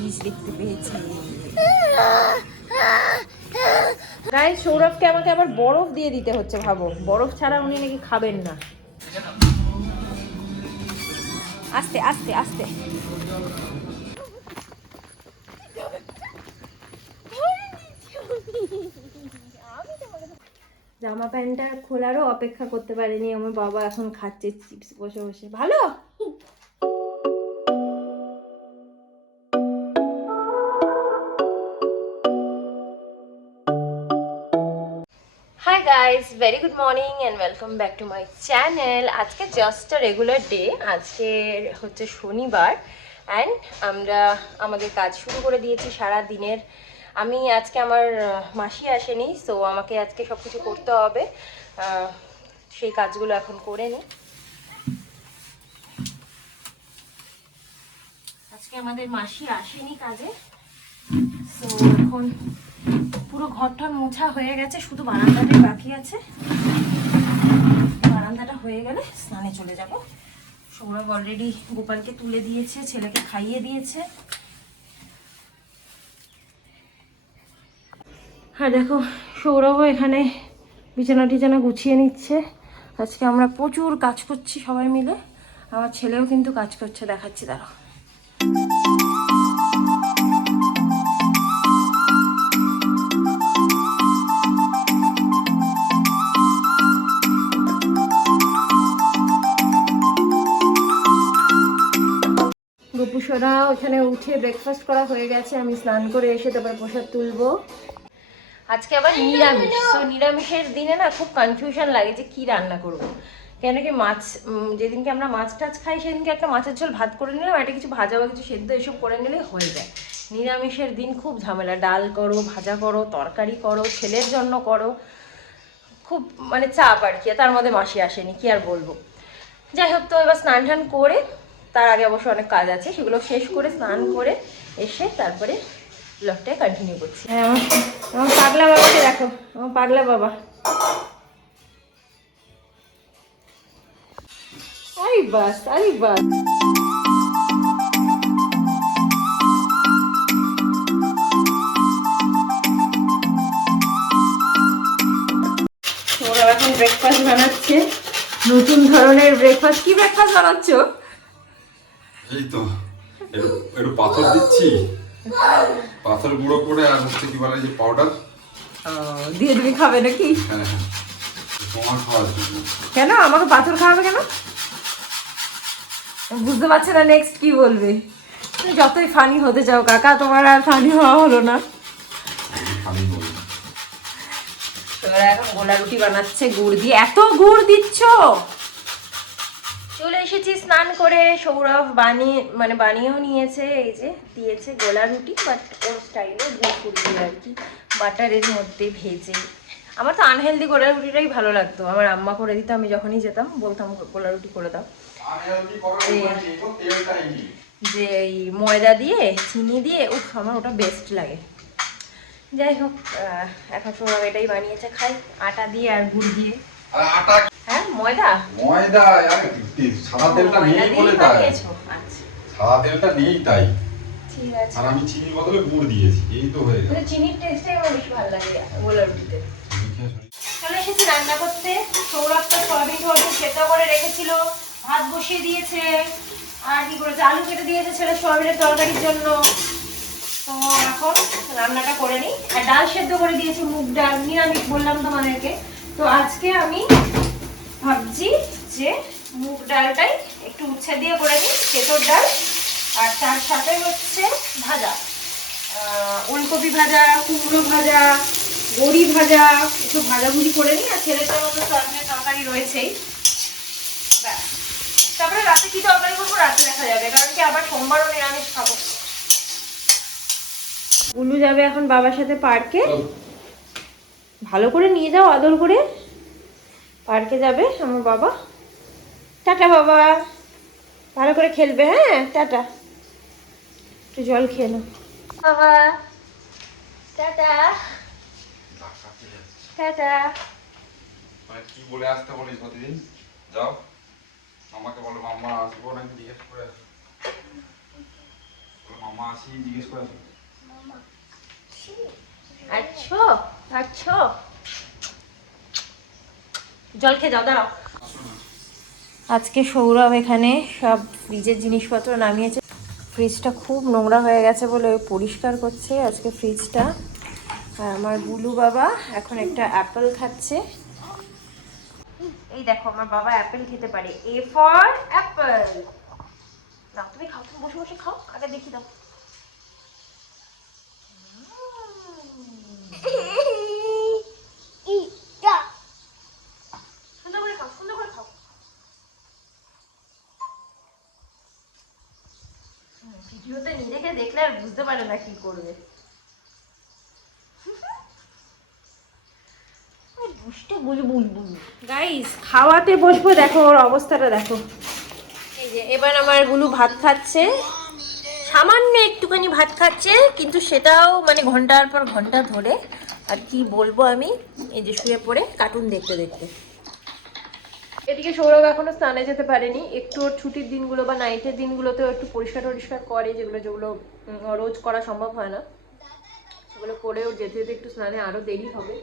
ইস দেখতে পেয়েছে। গাইস সৌরভকে আমাকে আবার বরফ দিয়ে দিতে হচ্ছে, ভাবো বরফ ছাড়া উনি নাকি খাবেন না। আস্তে আস্তে আস্তে। জামা প্যান্টটা খোলারও অপেক্ষা করতে পারেনি আমার বাবা, এখন খাচ্ছে চিপস বসে বসে। ভালো। Hi guys, very good morning and welcome back to my channel. আজকে জাস্ট আ রেগুলার ডে, আজকে হচ্ছে শনিবার অ্যান্ড আমরা আমাদের কাজ শুরু করে দিয়েছি সারা দিনের। আমি আজকে আমার মাসি আসেনি, সো আমাকে আজকে সব কিছু করতে হবে, সেই কাজগুলো এখন করে নিই। আজকে আমাদের মাসি আসেনি কাজে, তো এখন পুরো ঘরটা মোছা হয়ে গেছে, শুধু বারান্দাটাই বাকি আছে। বারান্দাটা হয়ে গেলে স্নানে চলে যাব। সৌরভ অলরেডি গোপালকে তুলে দিয়েছে, ছেলেকে খাইয়ে দিয়েছে। আর দেখো সৌরভও এখানে বিছানা টিছানা গুছিয়ে নিচ্ছে। আজকে আমরা প্রচুর কাজ করছি সবাই মিলে, আমার ছেলেও কিন্তু কাজ করছে, দেখাচ্ছি দাঁড়াও। গোপুসোনা ওখানে উঠে ব্রেকফাস্ট করা হয়ে গেছে, আমি স্নান করে এসে তারপর প্রসাদ তুলবো। আজকে আবার নিরামিষ, তো নিরামিষের দিনে না খুব কনফিউশন লাগে যে কি রান্না করব। কেন কি মাছ, যেদিনকে আমরা মাছ টাছ খাই সেদিনকে একটা মাছের ঝোল ভাত করে নিলাম, একটা কিছু ভাজা বা কিছু সেদ্ধ এসব করে নিলেই হয়ে যায়। নিরামিষের দিন খুব ঝামেলা, ডাল করো, ভাজা করো, তরকারি করো, ছেলের জন্য করো, খুব মানে চাপ আর কি। তার মধ্যে মাসি আসেনি, কি আর বলবো। যাই হোক, তো এবার স্নান টান করে, তার আগে অবশ্য অনেক কাজ আছে, সেগুলো শেষ করে স্নান করে এসে তারপরে ব্লগটাই কন্টিনিউ করছি। হ্যাঁ, আমার পাগলা বাবাকে দেখো, আমার পাগলা বাবা। আরে বাস, আরে বাস। ওরা এখন ব্রেকফাস্ট বানাচ্ছে, নতুন ধরনের ব্রেকফাস্ট। কি ব্রেকফাস্ট বানাচ্ছ? এই তো একটু পাথর দিচ্ছি, পাথর গুঁড়ো করে, আর হচ্ছে কি বলে যে পাউডার দিয়ে তুমি খাবে নাকি? হ্যাঁ হ্যাঁ, তোমার খাওয়ার জন্য। কেন আমাকে পাথর খাওয়াবে কেন? বুঝতে পারছে না নেক্সট কি বলবে। তুমি যতই ফানি হতে চাও কাকা, তোমার আর ফানি হওয়া হলো না। আমি বলি তোমরা এখন গোলা রুটি বানাচ্ছে গুড় দিয়ে। এত গুড় দিচ্ছ? চলে এসেছি স্নান করে, সৌরভ বানিয়েও নিয়েছে, এই যে দিয়েছে গোলা রুটি, বাট ওর স্টাইলে গুড় দিয়ে আর কি, বাটারের মধ্যে ভেজে। আমার তো আনহেলদি গোলা রুটিটাই ভালো লাগতো, আমার আম্মা করে দিত, আমি যখনই যেতাম বলতাম গোলা রুটি করে দাও। যে এই ময়দা দিয়ে চিনি দিয়ে, উফ আমার ওটা বেস্ট লাগে। যাই হোক, এখন সৌরভ এটাই বানিয়েছে, খাই আটা দিয়ে আর গুড় দিয়ে। আটা, হ্যাঁ ময়দা, ময়দা, সাদা তেলটা নেই বলে তাই, সাদা তেলটা নেই তাই। ঠিক আছে, আর আমি চিনির বদলে গুড় দিয়েছি, এই তো হয়ে গেল। চিনির টেস্টটাই আমার বেশি ভালো লাগে গোলা রুটিতে। চলে এসেছি রান্না করতে। সৌরভ তো সয়াবিন টয়াবিন সেদ্ধ করে রেখেছিল, ভাত বসিয়ে দিয়েছে, আর কি করেছে আলু কেটে দিয়েছে ছেলে সয়াবিনের তরকারির জন্য। তো এখন রান্নাটা করে নিই। আর ডাল সেদ্ধ করে দিয়েছি, মুগ ডাল, নিরামিষ বললাম তোমাদেরকে। তো আজকে আমি ভাবছি যে মুগ ডালটাই একটু উচ্ছে দিয়ে করে নিই, কেতর ডাল, আর তার সাথে হচ্ছে ভাজা, ওলকপি ভাজা, কুমড়ো ভাজা, বড়ি ভাজা, একটু ভাজাভুজি করে নিই। আর ছেলেটার মতো সয়াবিনের তরকারি রয়েছেই, ব্যাস। তারপরে রাতে কি তরকারি করবো রাতে দেখা যাবে, কারণ কি আবার সোমবারও নিরামিষ খাবো। উলু যাবে এখন বাবার সাথে পার্কে, ভালো করে নিয়ে যাও আদর করে। পার্কে যাবে আমার বাবা। টাটা বাবা, ভালো করে খেলবে, হ্যাঁ টাটা। একটু জল খেয়ে নাও বাবা, টাটা টাটা। কি বলে আসতে বলিস প্রতিদিন? যাও আমাকে বলো মাম্মা আসবো নাকি জিজ্ঞেস করে আসো। মামা আসি জিজ্ঞেস করে আচ্ছা আচ্ছা, জল খেয়ে যাও, দাঁড়াও। আজকে সৌরভ এখানে সব ফ্রিজের জিনিসপত্র নামিয়েছে। ফ্রিজটা খুব নোংরা হয়ে গেছে বলে পরিষ্কার করছে আজকে ফ্রিজটা। আর আমার বুলু বাবা এখন একটা অ্যাপেল খাচ্ছে। এই দেখো আমার বাবা অ্যাপেল খেতে পারে, এ ফর অ্যাপেল। না তুমি খাও, তুমি বসে বসে খাও, আগে দেখি দাও। সুন্দর করে খাও, সুন্দর করে খাও। ভিডিওতে নিজেকে দেখলে আর বুঝতে পারে না কি করবে। গাইস খাওয়াতে বসবো, দেখো ওর অবস্থাটা দেখো। এই যে এবার আমার গুলু ভাত খাচ্ছে, সামান্য একটুখানি ভাত খাচ্ছে, কিন্তু সেটাও মানে ঘন্টার পর ঘন্টা ধরে। আর কি বলবো আমি, এই যে শুয়ে পড়ে কার্টুন দেখতে দেখতে। এদিকে সৌরভ এখনো স্নানে যেতে পারেনি, একটু ওর ছুটির দিনগুলো বা নাইটের দিনগুলোতেও একটু পরিষ্কার টরিষ্কার করে, যেগুলো যেগুলো রোজ করা সম্ভব হয় না, সেগুলো করে ওর যেতে যেতে একটু স্নানে আরো দেরি হবে।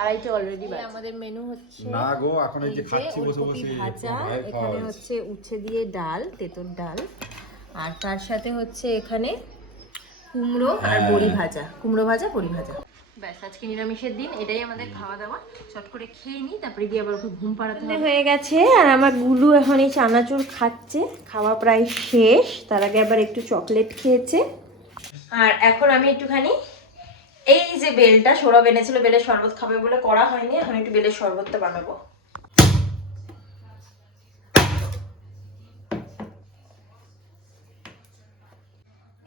আড়াইটে অলরেডি বাজে। আমাদের মেনু হচ্ছে না গো, এখন এই যে খাচ্ছি বসে ওলকপি বসে ভাজা, এখানে হচ্ছে উচ্ছে দিয়ে ডাল, তেঁতুল ডাল, আর তার সাথে হচ্ছে এখানে কুমড়ো আর বড়ি ভাজা, কুমড়ো ভাজা বড়ি ভাজা। ব্যাস আজকে নিরামিষের দিন, এটাই আমাদের খাওয়া দাওয়া। চট করে খেয়ে নিই, তারপরে গিয়ে আবার ওকে ঘুম পাড়াতে হয়ে গেছে। আর আমার গুলু এখন এই চানাচুর খাচ্ছে, খাওয়া প্রায় শেষ। তার আগে আবার একটু চকলেট খেয়েছে। আর এখন আমি একটুখানি এই যে বেলটা সৌরভ এনেছিল, বেলের শরবত খাবে বলে করা হয়নি, এখন একটু বেলের শরবতটা বানাবো।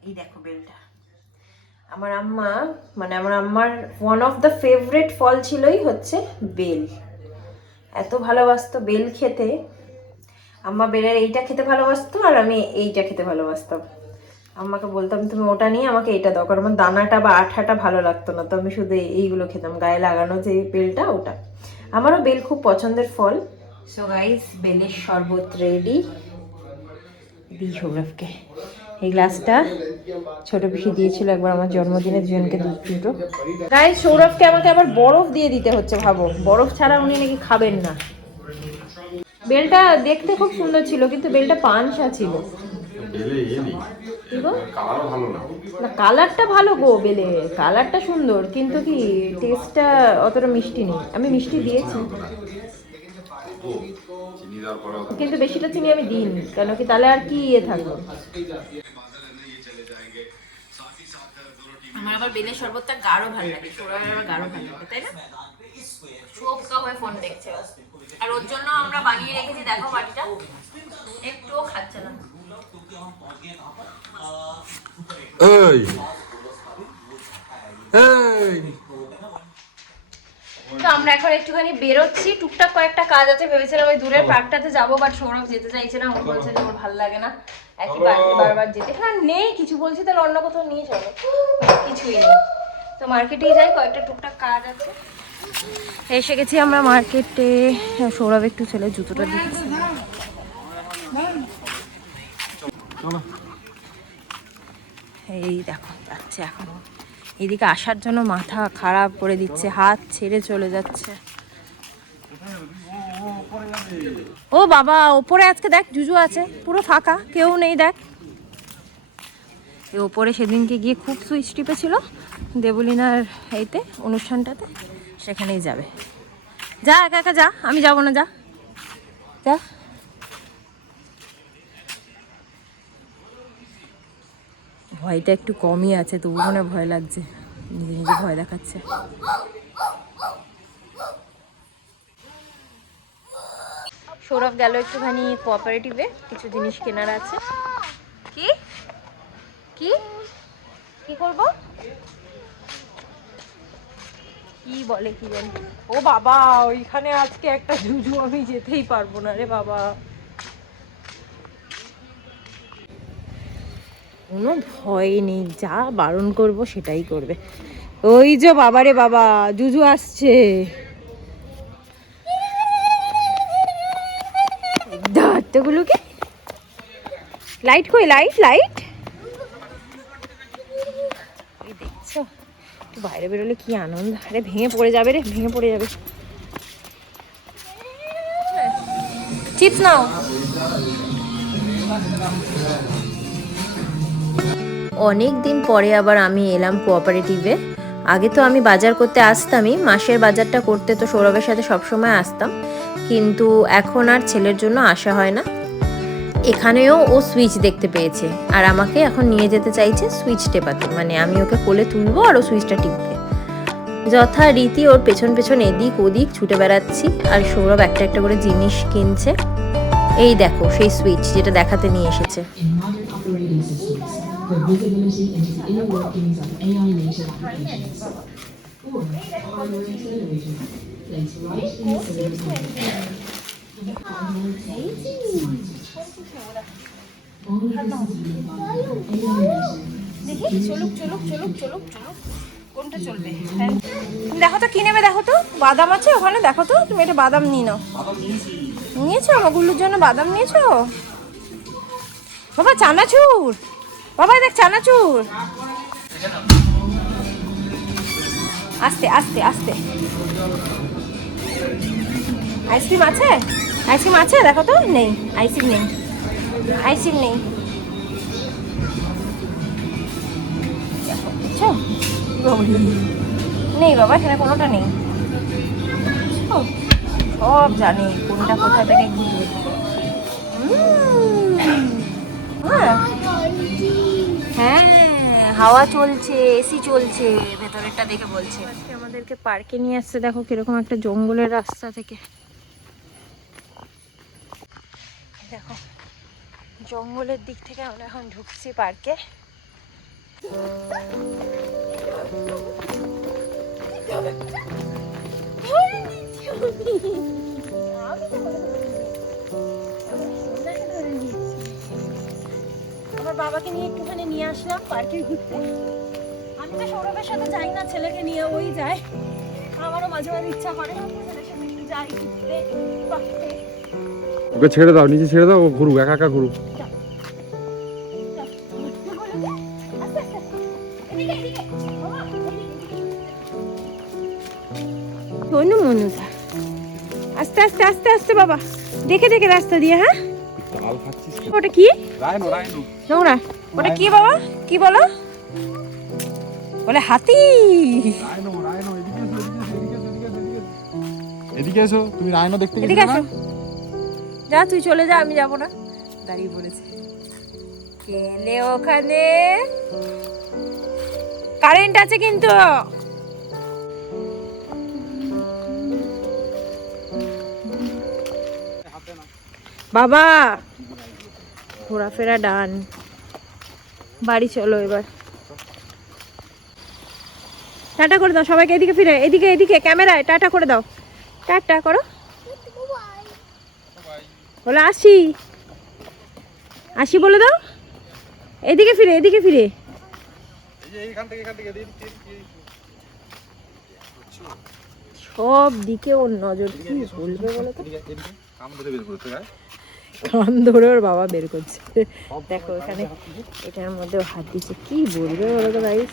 এই দেখো বেলটা, আমার আম্মা মানে আমার আম্মার ওয়ান অফ দ্য ফেভারিট ফল ছিলই হচ্ছে বেল। এত ভালোবাসতো বেল খেতে, আম্মা বেলের এইটা খেতে ভালোবাসতো আর আমি এইটা খেতে ভালোবাসতাম। আম্মাকে বলতাম তুমি ওটা নিয়ে আমাকে এটা দাও, কারণ আমার দানাটা বা আঠাটা ভালো লাগতো না, তো আমি শুধু এইগুলো খেতাম, গায়ে লাগানো যে বেলটা ওটা। আমারও বেল খুব পছন্দের ফল। সো গাইস বেলের শরবত রেডি। দিই সৌরভকে এই গ্লাসটা, ছোট পিসি দিয়েছিল একবার আমার জন্মদিনে, দুজনকে দুটো। গাইস সৌরভকে আমাকে আবার বরফ দিয়ে দিতে হচ্ছে, ভাবো বরফ ছাড়া উনি নাকি খাবেন না। বেলটা দেখতে খুব সুন্দর ছিল, কিন্তু বেলটা পানসা ছিল। না কালারটা ভালো গো, বেলে কালারটা সুন্দর, কিন্তু কি টেস্টটা অতটা মিষ্টি নেই। আমি মিষ্টি দিয়েছি কিন্তু বেশিটা চিনি আমি দিইনি, কেন কি তাহলে আর কি ইয়ে থাকলো। আমার আবার বেলের শরবতটা গাঢ় ভালো লাগে, সৌরভের আমার গাঢ় ভালো লাগে, তাই না? চোখটা হয়ে ফোন দেখছে, আর ওর জন্য আমরা বানিয়ে রেখেছি, দেখো বাটিটা একটুও খাচ্ছে না। এই এই তো আমরা এখন একটুখানি বেরোচ্ছি, টুকটাক কয়েকটা কাজ আছে, ভেবেছিলাম ওই দূরের পার্কটাতে যাবো, বাট সৌরভ যেতে চাইছে না, ও বলছে যে ওর ভালো লাগে না একই পার্কে বারবার যেতে। হ্যাঁ নেই কিছু, বলছি তাহলে অন্য কোথাও নিয়ে চলো, কিছুই নেই। তো মার্কেটেই যাই, কয়েকটা টুকটাক কাজ আছে। এসে গেছি আমরা মার্কেটে। সৌরভ একটু ছেলে জুতোটা দিচ্ছে। এই দেখো যাচ্ছে এখন, এদিকে আসার জন্য মাথা খারাপ করে দিচ্ছে, হাত ছেড়ে চলে যাচ্ছে। ও বাবা ওপরে আজকে দেখ জুজু আছে, পুরো ফাঁকা, কেউ নেই দেখ। এই ওপরে সেদিনকে গিয়ে খুব সুইচ টিপেছিল দেবলিনার এইতে অনুষ্ঠানটাতে, সেখানেই যাবে। যা একা একা যা, আমি যাবো না, যা যা। ভয়টা একটু কমই আছে, তবু মনে ভয় লাগছে, নিজে নিজে ভয় দেখাচ্ছে। সৌরভ গেল একটুখানি কোঅপারেটিভে, কিছু জিনিস কেনার আছে। কি কি কি করবো, কি বলে কি জানি। ও বাবা ওইখানে আজকে একটা জুজু, আমি যেতেই পারবো না রে বাবা, কোনো ভয় নেই, যা বারণ করবো সেটাই করবে। ওই যে বাবা রে বাবা জুজু আসছে, দাঁতগুলোকে লাইট কই, লাইট লাইট দেখেছো? একটু বাইরে বেরোলে কি আনন্দ। আরে ভেঙে পড়ে যাবে রে, ভেঙে পড়ে যাবে। চিপস নাও। অনেক দিন পরে আবার আমি এলাম কোঅপারেটিভে। আগে তো আমি বাজার করতে আসতামই, মাসের বাজারটা করতে তো সৌরভের সাথে সবসময় আসতাম, কিন্তু এখন আর ছেলের জন্য আসা হয় না। এখানেও ও সুইচ দেখতে পেয়েছে আর আমাকে এখন নিয়ে যেতে চাইছে সুইচ টেপাতে, মানে আমি ওকে কোলে তুলবো আর ও সুইচটা টিপবে। যথারীতি ওর পেছন পেছন এদিক ওদিক ছুটে বেড়াচ্ছি আর সৌরভ একটা একটা করে জিনিস কিনছে। এই দেখো সেই সুইচ যেটা দেখাতে নিয়ে এসেছে। For visibility into the inner workings of AI-native applications. Or hardware accelerator, placed right in the center of the all of this is being দেখি চলুক চলুক চলুক চলুক চলুক, কোনটা চলবে? দেখো তো কি নেবে, দেখো তো বাদাম আছে ওখানে, দেখো তো তুমি এটা বাদাম নিয়ে নাও। নিয়েছো আমার গুল্লুর জন্য বাদাম নিয়েছো? বাবা চানাচুর, বাবা দেখ চানাচুর। আস্তে আস্তে আস্তে। আইসক্রিম আছে? আইসক্রিম আছে দেখো তো। নেই, আইসক্রিম নেই, আইসক্রিম নেই। নেই বাবা, এখানে কোনোটা নেই। সব জানি কোনটা কোথা থেকে ঘুরবে। হ্যাঁ হাওয়া চলছে, এসি চলছে ভেতরেরটা দেখে বলছে। আজকে আমাদেরকে পার্কে নিয়ে আসছে, দেখো কিরকম একটা জঙ্গলের রাস্তা থেকে। দেখো জঙ্গলের দিক থেকে আমরা এখন ঢুকছি পার্কে। আমার বাবাকে নিয়ে একটুখানি নিয়ে আসলাম পার্কে ঘুরতে। আমি তো সৌরভের সাথে যাই না, ছেলেকে নিয়ে ওই যায়। আমারও মাঝে মাঝে ইচ্ছা করে ছেলের সাথে একটু যাই ঘুরতে পার্কে। ওকে ছেড়ে দাও, নিচে ছেড়ে দাও, ও ঘুরুক, একা একা ঘুরুক। আস্তে আস্তে আস্তে আস্তে বাবা, দেখে দেখে রাস্তা দিয়ে। হ্যাঁ ওটা কি? নোংরা ওটা কি বাবা? কি বলো? বলে হাতি। এদিকে এসো, তুমি রাইনো দেখতে এদিকে এসো। যা তুই চলে যা, আমি যাবো না। দাঁড়িয়ে বলেছে গেলে ওখানে কারেন্ট আছে কিন্তু। বাবা ঘোরাফেরা ডান, বাড়ি চলো এবার। টাটা করে দাও সবাইকে, এদিকে ফিরে, এদিকে এদিকে ক্যামেরায় টাটা করে দাও। টাটা করো, বলে আসি আসি বলে দাও। এদিকে ফিরে, এদিকে ফিরে। সব দিকে ওর নজর, কি বলবে বলো তো? কান ধরে ওর বাবা বের করছে। দেখো এখানে এটার মধ্যে হাত দিচ্ছে, কি বলবে বলো তো গাইস?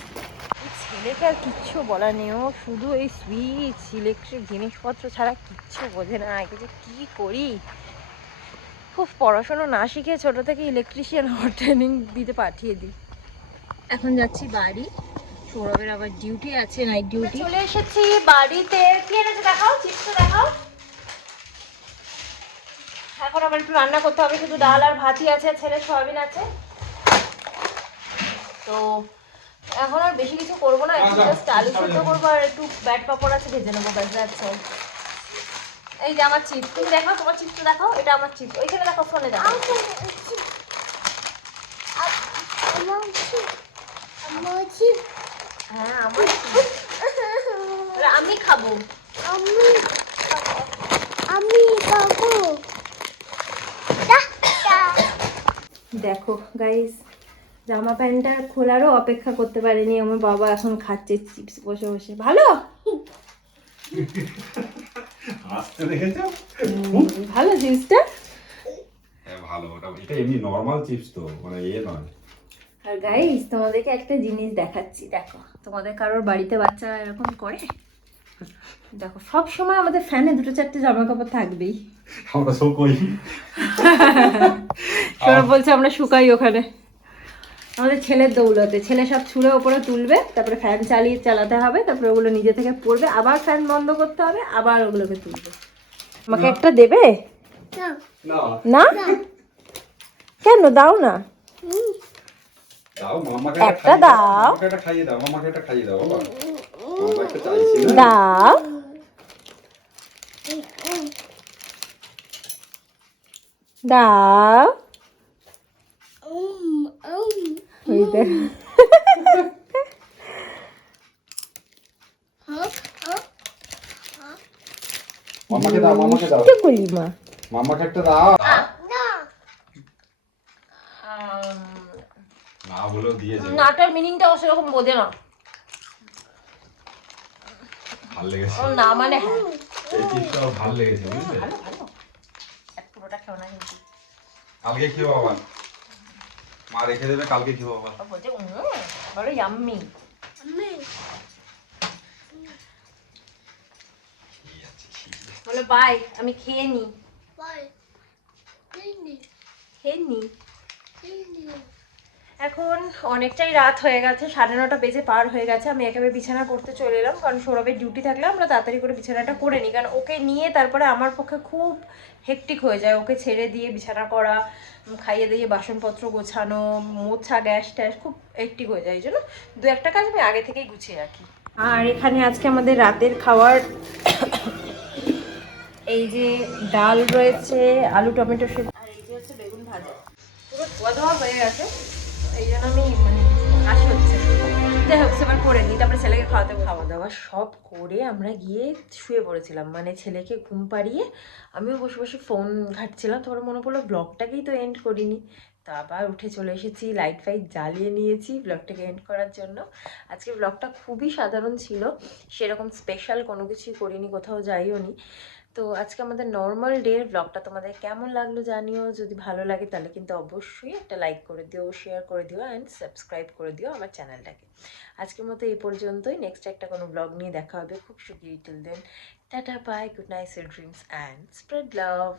ছেলেকে আর কিচ্ছু বলার নেই, ও শুধু এই সুইচ ইলেকট্রিক জিনিসপত্র ছাড়া কিচ্ছু বোঝে না। আগে যে কি করি, খুব পড়াশোনা না শিখে ছোট থেকে ইলেকট্রিশিয়ান হওয়ার ট্রেনিং দিতে পাঠিয়ে দিই। এখন যাচ্ছি বাড়ি, সৌরভের আবার ডিউটি আছে, নাইট ডিউটি। চলে এসেছি বাড়িতে। কি এনেছে দেখাও, চিপস দেখাও। এখন আবার একটু রান্না করতে হবে, শুধু ডাল আর ভাতই আছে, ছেলে সয়াবিন আছে। তো এখন আর বেশি কিছু করবো না, একটু জাস্ট আলু সেদ্ধ করবো আর একটু ব্যাট পাপড় আছে ভেজে নেবো, ব্যাস দ্যাটস অল। এই যে আমার চিপস, তুমি দেখাও তোমার চিপসটা দেখাও। এটা আমার চিপস, ওইখানে দেখো, ফোনে দেখো। হ্যাঁ আমার আমি খাবো, আমি খাবো। দেখো গাইস, জামা প্যান্টটা খোলারও অপেক্ষা করতে পারেনি আমার বাবা, এখন খাচ্ছে চিপস বসে বসে। ভালো ভালো চিপসটা। হ্যাঁ ভালো, এটা এমনি নরমাল চিপস তো, মানে এ নয়। আর গাইস তোমাদেরকে একটা জিনিস দেখাচ্ছি, দেখো তোমাদের কারোর বাড়িতে বাচ্চারা এরকম করে? দেখো সব সময় আমাদের ফ্যানে 2-4টে জামা কাপড় থাকবেই। আমরা শুকোই। সৌরভ বলছে আমরা শুকাই ওখানে। আমাদের ছেলের দৌলতে, ছেলে সব ছুঁড়ে ওপরে তুলবে, তারপরে ফ্যান চালাতে হবে, তারপরে ওগুলো নিজে থেকে পড়বে, আবার ফ্যান বন্ধ করতে হবে, আবার ওগুলোকে তুলবে। আমাকে একটা দেবে? না না কেন, দাও না। দাও মামাকে একটা দাও। মামাকে একটা খাইয়ে দাও, মামাকে একটা খাইয়ে দাও বাবা। মামা একটা চাইছে না। দাও। দাও। ওই দেখ। মামাকে দাও, মামাকে দাও। কি করি মা? মামাকে একটা দাও। না বলেও দিয়েছে। নাটার মিনিংটা সেরকম বোঝে না। ভালো লেগেছে। না মানে হ্যাঁ এই চিপসটাও ভালো লেগেছে বুঝলে? ভালো ভালো। এক পুরোটা খেও না কিন্তু। কালকে খেও বাবা। মা রেখে দেবে, কালকে খেও বাবা। ও বলছে বড় ইয়াম্মি। বলে বাই, আমি খেয়ে নি। খেয়ে নি। এখন অনেকটাই রাত হয়ে গেছে, 9:30 বেজে পার হয়ে গেছে। আমি একেবারে বিছানা করতে চলে এলাম, কারণ সৌরভের ডিউটি থাকলে আমরা তাড়াতাড়ি করে বিছানাটা করে নিই, কারণ ওকে নিয়ে তারপরে আমার পক্ষে খুব হেক্টিক হয়ে যায়। ওকে ছেড়ে দিয়ে বিছানা করা, খাইয়ে দিয়ে বাসনপত্র গোছানো, মোছা, গ্যাস ট্যাস খুব হেক্টিক হয়ে যায়। এই জন্য 2-1টা কাজ আমি আগে থেকেই গুছিয়ে রাখি। আর এখানে আজকে আমাদের রাতের খাওয়ার এই যে ডাল রয়েছে, আলু টমেটো সেদ্ধ, আর এই যে হচ্ছে বেগুন ভাজা। পুরো ধোয়া ধোয়া হয়ে গেছে, এই জন্য আমি মানে হাসি হচ্ছে। যাই হোক সেবার করে নিই, তারপরে ছেলেকে খাওয়া দাওয়া সব করে আমরা গিয়ে শুয়ে পড়েছিলাম। মানে ছেলেকে ঘুম পাড়িয়ে আমিও বসে বসে ফোন ঘাঁটছিলাম। তোমার মনে পড়লো ব্লগটাকেই তো এন্ড করিনি, তো আবার উঠে চলে এসেছি, লাইট ফাইট জ্বালিয়ে নিয়েছি ব্লগটাকে এন্ড করার জন্য। আজকে ব্লগটা খুবই সাধারণ ছিল, সেরকম স্পেশাল কোনো কিছুই করিনি, কোথাও যাইও নি। তো আজকে আমাদের নর্মাল ডের ব্লগটা তোমাদের কেমন লাগলো জানিও। যদি ভালো লাগে তাহলে কিন্তু অবশ্যই একটা লাইক করে দিও, শেয়ার করে দিও অ্যান্ড সাবস্ক্রাইব করে দিও আমার চ্যানেলটাকে। আজকের মতো এই পর্যন্তই, নেক্সট একটা কোনো ব্লগ নিয়ে দেখা হবে খুব শিগগিরই। Till then tata bye, good night, sweet dreams and spread love.